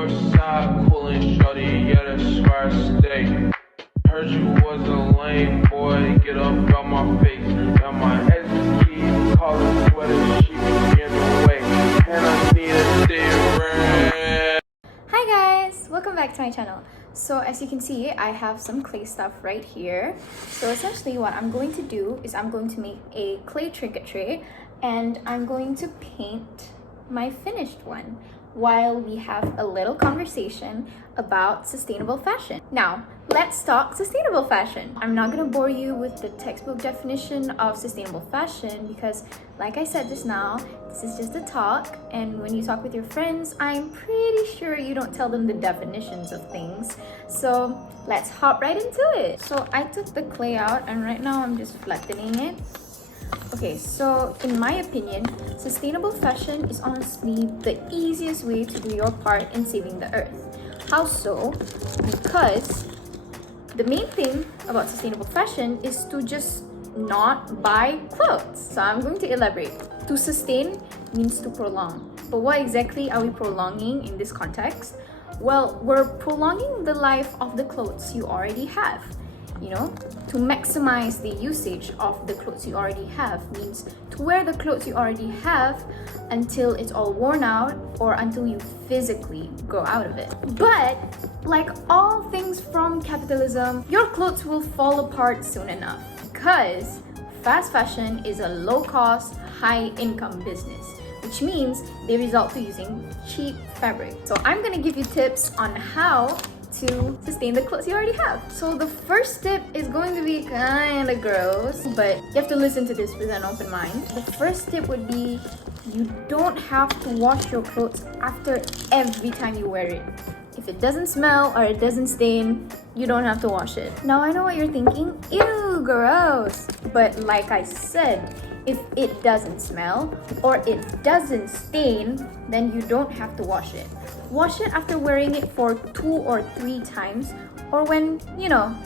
Northside, coolin' shorty, yeah, that's where I stay. Heard you was a lame boy, get up out my face. Now my ex keep calling sweater, she be in the way. And I need a stay. Hi guys, welcome back to my channel. So as you can see, I have some clay stuff right here. So essentially what I'm going to do is I'm going to make a clay trinket tray and I'm going to paint my finished one while we have a little conversation about sustainable fashion. Now, let's talk sustainable fashion. I'm not gonna bore you with the textbook definition of sustainable fashion because, like I said just now, this is just a talk, and when you talk with your friends, I'm pretty sure you don't tell them the definitions of things. So let's hop right into it. So I took the clay out and right now I'm just flattening it. Okay, so in my opinion, sustainable fashion is honestly the easiest way to do your part in saving the earth. How so? Because the main thing about sustainable fashion is to just not buy clothes. So I'm going to elaborate. To sustain means to prolong. But what exactly are we prolonging in this context? Well, we're prolonging the life of the clothes you already have. You know, to maximize the usage of the clothes you already have means to wear the clothes you already have until it's all worn out or until you physically grow out of it. But like all things from capitalism, your clothes will fall apart soon enough because fast fashion is a low-cost, high-income business, which means they result to using cheap fabric. So I'm gonna give you tips on how to sustain the clothes you already have. So the first tip is going to be kind of gross, but you have to listen to this with an open mind. The first tip would be you don't have to wash your clothes after every time you wear it. If it doesn't smell or it doesn't stain, you don't have to wash it. Now I know what you're thinking, ew, gross. But like I said, if it doesn't smell or it doesn't stain, then you don't have to wash it. Wash it after wearing it for 2 or 3 times or when, you know,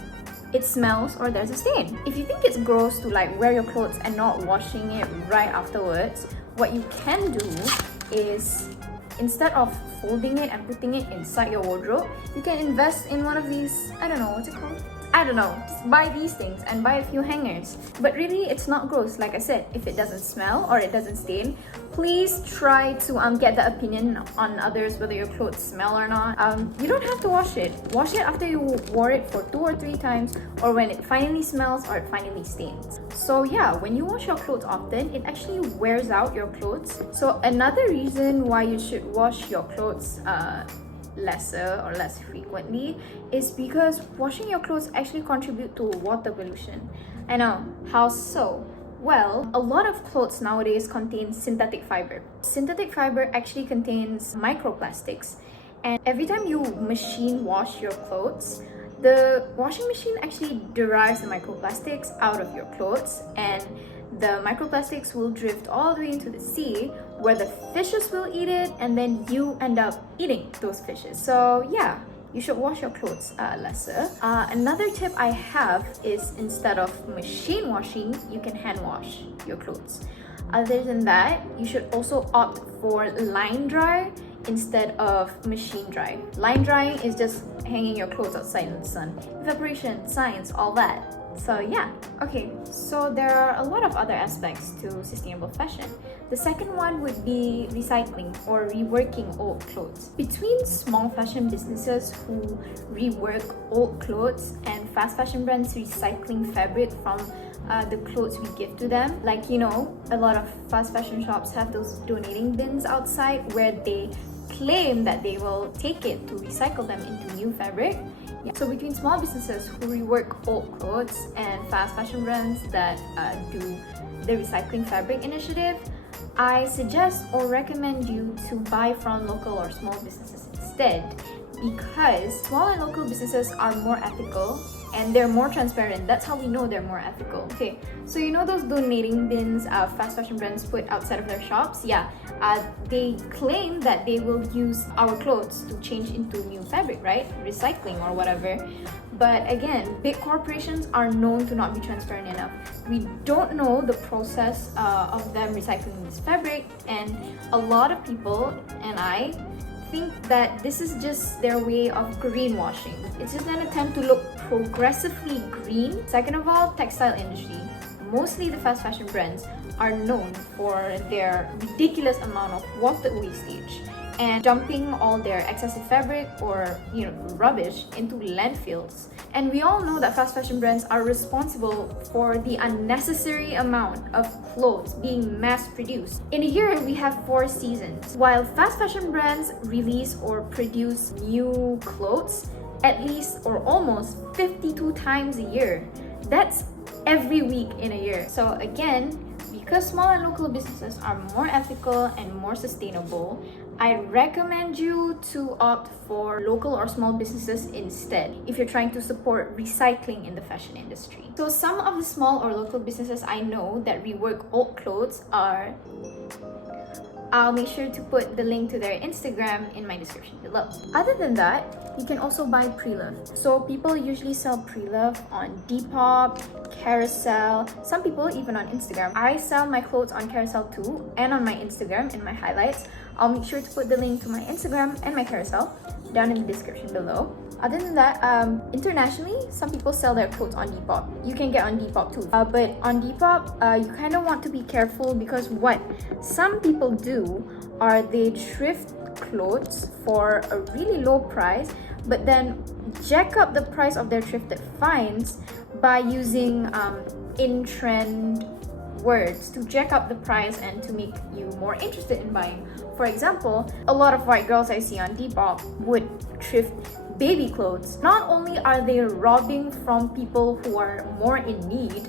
it smells or there's a stain. If you think it's gross to like wear your clothes and not washing it right afterwards, what you can do is instead of folding it and putting it inside your wardrobe, you can invest in one of these, I don't know, what's it called? I don't know, just buy these things and buy a few hangers. But really, it's not gross. Like I said, if it doesn't smell or it doesn't stain, please try to get the opinion on others whether your clothes smell or not. You don't have to wash it. Wash it after you wore it for 2 or 3 times or when it finally smells or it finally stains. So yeah, when you wash your clothes often, it actually wears out your clothes. So another reason why you should wash your clothes lesser or less frequently is because washing your clothes actually contribute to water pollution. I know, how so? Well, a lot of clothes nowadays contain synthetic fiber. Synthetic fiber actually contains microplastics, and every time you machine wash your clothes, the washing machine actually derives the microplastics out of your clothes, and the microplastics will drift all the way into the sea where the fishes will eat it and then you end up eating those fishes. So yeah, you should wash your clothes lesser. Another tip I have is instead of machine washing, you can hand wash your clothes. Other than that, you should also opt for line dry instead of machine dry. Line drying is just hanging your clothes outside in the sun. Evaporation, science, all that. So yeah, okay, so there are a lot of other aspects to sustainable fashion. The second one would be recycling or reworking old clothes. Between small fashion businesses who rework old clothes and fast fashion brands recycling fabric from the clothes we give to them, like, you know, a lot of fast fashion shops have those donating bins outside where they claim that they will take it to recycle them into new fabric. Yeah. So between small businesses who rework old clothes and fast fashion brands that do the recycling fabric initiative, I suggest or recommend you to buy from local or small businesses instead, because small and local businesses are more ethical and they're more transparent. That's how we know they're more ethical. Okay, so you know those donating bins fast fashion brands put outside of their shops? Yeah, they claim that they will use our clothes to change into new fabric, right? Recycling or whatever. But again, big corporations are known to not be transparent enough. We don't know the process of them recycling this fabric, and a lot of people and I think that this is just their way of greenwashing. It's just an attempt to look progressively green. Second of all, textile industry. Mostly the fast fashion brands are known for their ridiculous amount of water wastage and dumping all their excessive fabric or rubbish into landfills. And we all know that fast fashion brands are responsible for the unnecessary amount of clothes being mass produced. In a year, we have 4 seasons. While fast fashion brands release or produce new clothes at least or almost 52 times a year. That's every week in a year. So again, because small and local businesses are more ethical and more sustainable, I recommend you to opt for local or small businesses instead if you're trying to support recycling in the fashion industry. So some of the small or local businesses I know that rework old clothes are... I'll make sure to put the link to their Instagram in my description below. Other than that, you can also buy pre-loved. So people usually sell pre-loved on Depop, Carousel, some people even on Instagram. I sell my clothes on Carousel too and on my Instagram in my highlights. I'll make sure to put the link to my Instagram and my Carousel down in the description below. Other than that, internationally, some people sell their clothes on Depop. You can get on Depop too. But on Depop, you kind of want to be careful because what some people do are they thrift clothes for a really low price, but then jack up the price of their thrifted finds by using in-trend words to jack up the price and to make you more interested in buying. For example, a lot of white girls I see on Depop would thrift baby clothes. Not only are they robbing from people who are more in need,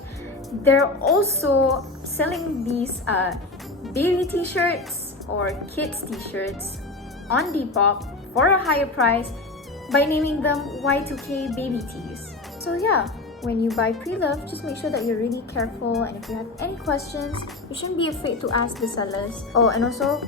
they're also selling these baby t-shirts or kids t-shirts on Depop for a higher price by naming them Y2K baby tees. So yeah, when you buy pre-loved, just make sure that you're really careful, and if you have any questions, you shouldn't be afraid to ask the sellers. Oh, and also,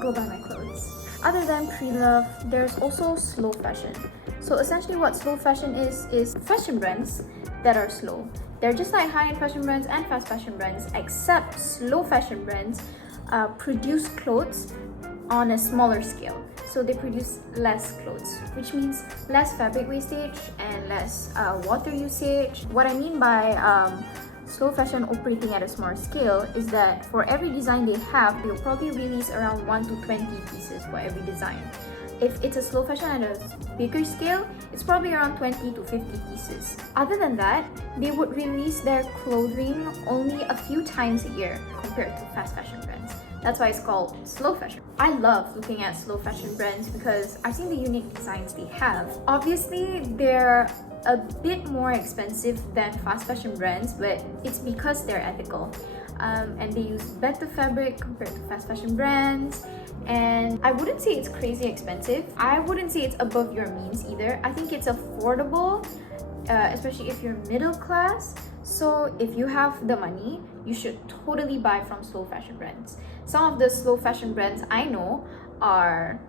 go buy my clothes. Other than pre-loved, there's also slow fashion. So essentially what slow fashion is fashion brands that are slow. They're just like high-end fashion brands and fast fashion brands, except slow fashion brands produce clothes on a smaller scale. So they produce less clothes, which means less fabric wastage and less water usage. What I mean by slow fashion operating at a smaller scale is that for every design they have, they'll probably release around 1 to 20 pieces for every design. If it's a slow fashion at a bigger scale, it's probably around 20 to 50 pieces. Other than that, they would release their clothing only a few times a year compared to fast fashion brands. That's why it's called slow fashion. I love looking at slow fashion brands because I've seen the unique designs they have. Obviously, they're a bit more expensive than fast fashion brands, but it's because they're ethical. And they use better fabric compared to fast fashion brands. And I wouldn't say it's crazy expensive. I wouldn't say it's above your means either. I think it's affordable, especially if you're middle class. So if you have the money, you should totally buy from slow fashion brands. Some of the slow fashion brands I know are,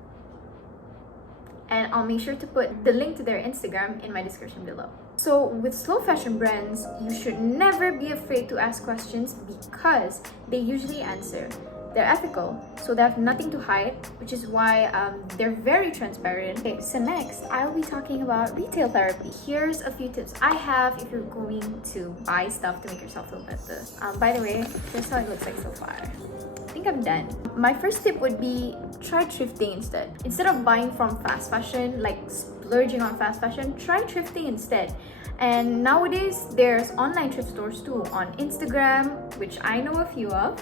and I'll make sure to put the link to their Instagram in my description below. So with slow fashion brands, you should never be afraid to ask questions because they usually answer. They're ethical, so they have nothing to hide, which is why they're very transparent. Okay, so next, I'll be talking about retail therapy. Here's a few tips I have if you're going to buy stuff to make yourself feel better. By the way, here's how it looks like so far. I think I'm done. My first tip would be try thrifting instead. Instead of buying from fast fashion, like splurging on fast fashion, try thrifting instead. And nowadays, there's online thrift stores too on Instagram, which I know a few of.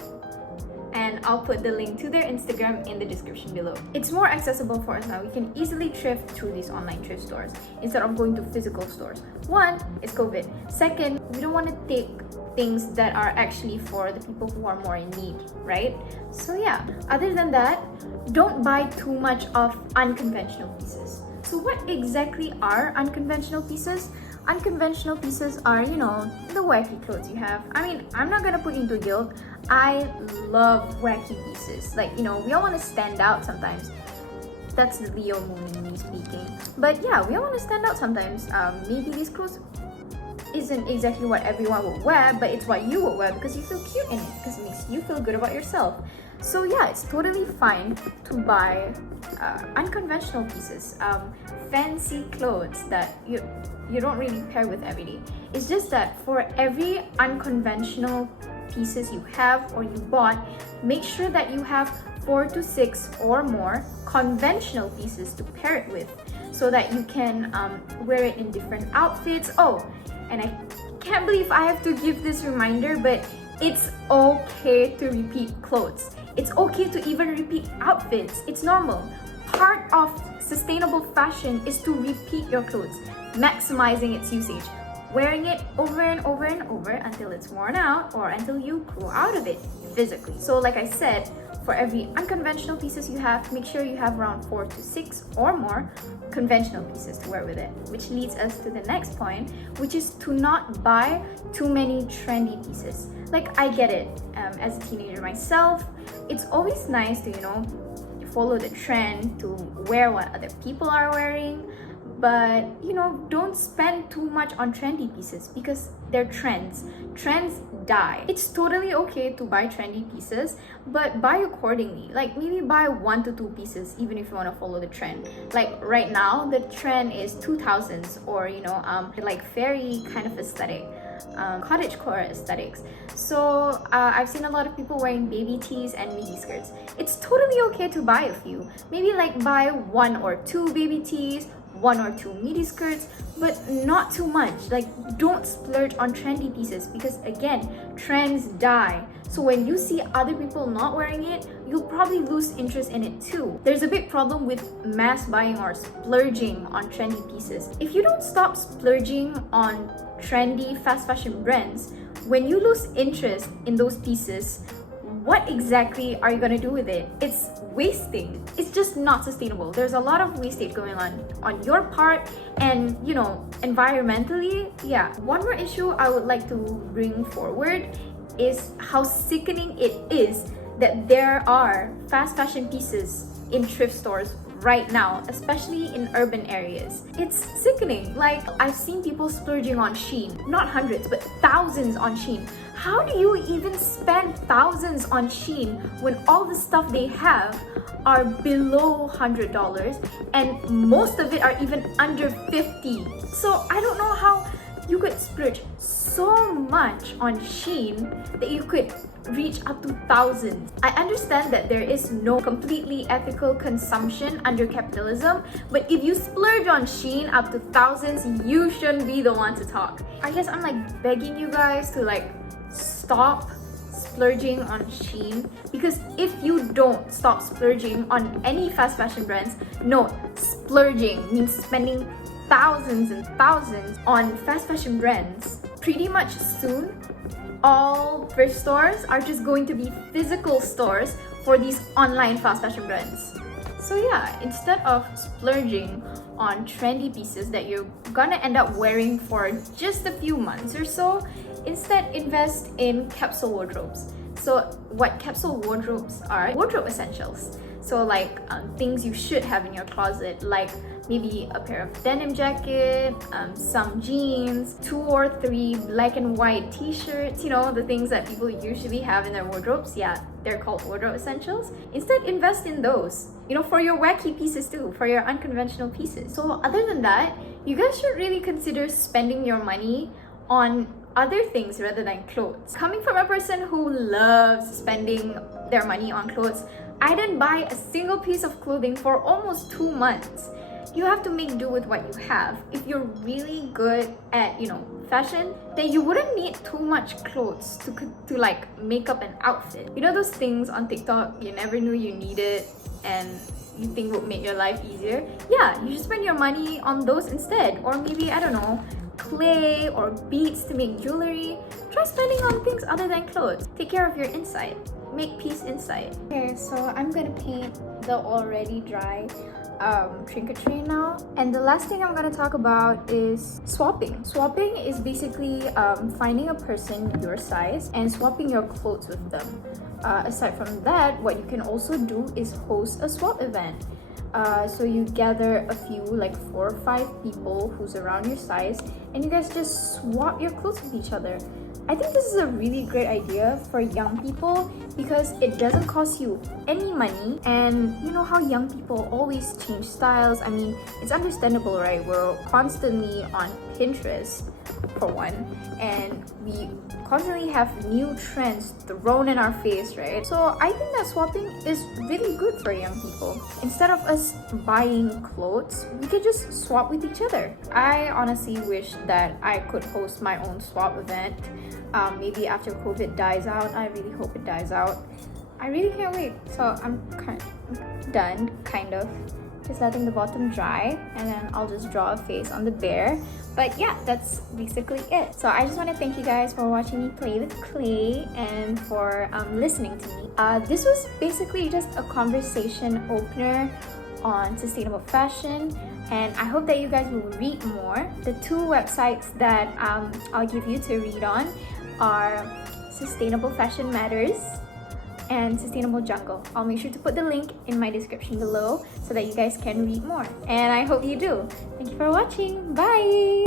And I'll put the link to their Instagram in the description below. It's more accessible for us now. We can easily thrift through these online thrift stores instead of going to physical stores. One, it's COVID. Second, we don't want to take things that are actually for the people who are more in need, right? So yeah, other than that, don't buy too much of unconventional pieces. So what exactly are unconventional pieces? Unconventional pieces are, the wacky clothes you have. I mean, I'm not gonna put you into guilt. I love wacky pieces. Like, we all want to stand out sometimes. That's the Leo moon in me speaking. But yeah, we all want to stand out sometimes. Maybe these clothes isn't exactly what everyone will wear, but it's what you will wear because you feel cute in it, because it makes you feel good about yourself. So yeah, it's totally fine to buy unconventional pieces, fancy clothes that you don't really pair with every day. It's just that for every unconventional pieces you have or you bought, make sure that you have 4 to 6 or more conventional pieces to pair it with, so that you can wear it in different outfits. Oh, and I can't believe I have to give this reminder, but it's okay to repeat clothes. It's okay to even repeat outfits. It's normal. Part of sustainable fashion is to repeat your clothes, maximizing its usage, wearing it over and over and over until it's worn out or until you grow out of it physically. So like I said, for every unconventional pieces you have, make sure you have around 4 to 6 or more conventional pieces to wear with it. Which leads us to the next point, which is to not buy too many trendy pieces. Like, I get it, as a teenager myself, it's always nice to, follow the trend, to wear what other people are wearing, but don't spend too much on trendy pieces because they're trends. Trends die. It's totally okay to buy trendy pieces, but buy accordingly. Like, maybe buy 1 to 2 pieces even if you want to follow the trend. Like right now the trend is 2000s, or like fairy kind of aesthetic, cottagecore aesthetics. So I've seen a lot of people wearing baby tees and midi skirts. It's totally okay to buy a few. Maybe like buy 1 or 2 baby tees, 1 or 2 midi skirts, but not too much. Like, don't splurge on trendy pieces because again, trends die. So when you see other people not wearing it, you'll probably lose interest in it too. There's a big problem with mass buying or splurging on trendy pieces. If you don't stop splurging on trendy fast fashion brands, when you lose interest in those pieces, what exactly are you gonna do with it? It's wasting. It's just not sustainable. There's a lot of wastage going on your part, and environmentally, yeah. One more issue I would like to bring forward is how sickening it is that there are fast fashion pieces in thrift stores right now, especially in urban areas. It's sickening. Like, I've seen people splurging on Shein, not hundreds but thousands on Shein. How do you even spend thousands on Shein when all the stuff they have are below $100 and most of it are even under 50? So I don't know how you could splurge so much on Shein that you could reach up to thousands. I understand that there is no completely ethical consumption under capitalism, but if you splurge on Shein up to thousands, you shouldn't be the one to talk. I guess I'm like begging you guys to stop splurging on Shein, because if you don't stop splurging on any fast fashion brands, no, splurging means spending thousands and thousands on fast fashion brands. Pretty much soon, all thrift stores are just going to be physical stores for these online fast fashion brands. So yeah, instead of splurging on trendy pieces that you're gonna end up wearing for just a few months or so, instead invest in capsule wardrobes. So what capsule wardrobes are? Wardrobe essentials. So things you should have in your closet, like maybe a pair of denim jacket, some jeans, 2 or 3 black and white t-shirts, the things that people usually have in their wardrobes. Yeah, they're called wardrobe essentials. Instead, invest in those, for your wacky pieces too, for your unconventional pieces. So other than that, you guys should really consider spending your money on other things rather than clothes. Coming from a person who loves spending their money on clothes, I didn't buy a single piece of clothing for almost 2 months. You have to make do with what you have. If you're really good at, fashion, then you wouldn't need too much clothes to make up an outfit. Those things on TikTok you never knew you needed and you think would make your life easier? Yeah, you should spend your money on those instead. Or maybe, I don't know, clay or beads to make jewelry. Try spending on things other than clothes. Take care of your inside. Make peace inside. Okay, so I'm gonna paint the already dry trinket tray now, and the last thing I'm gonna talk about is swapping. Swapping is basically finding a person your size and swapping your clothes with them. Aside from that, what you can also do is host a swap event. So you gather a few, like 4 or 5 people who's around your size, and you guys just swap your clothes with each other. I think this is a really great idea for young people because it doesn't cost you any money, and you know how young people always change styles. I mean, it's understandable, right? We're constantly on Pinterest for one, and we constantly have new trends thrown in our face, right? So I think that swapping is really good for young people. Instead of us buying clothes, we could just swap with each other. I honestly wish that I could host my own swap event. Maybe after COVID dies out. I really hope it dies out. I really can't wait. So I'm done, kind of. Just letting the bottom dry, and then I'll just draw a face on the bear. But yeah, that's basically it. So I just want to thank you guys for watching me play with clay and for listening to me. This was basically just a conversation opener on sustainable fashion, and I hope that you guys will read more. The 2 websites that I'll give you to read on are Sustainable Fashion Matters and Sustainable Jungle. I'll make sure to put the link in my description below so that you guys can read more. And I hope you do. Thank you for watching. Bye!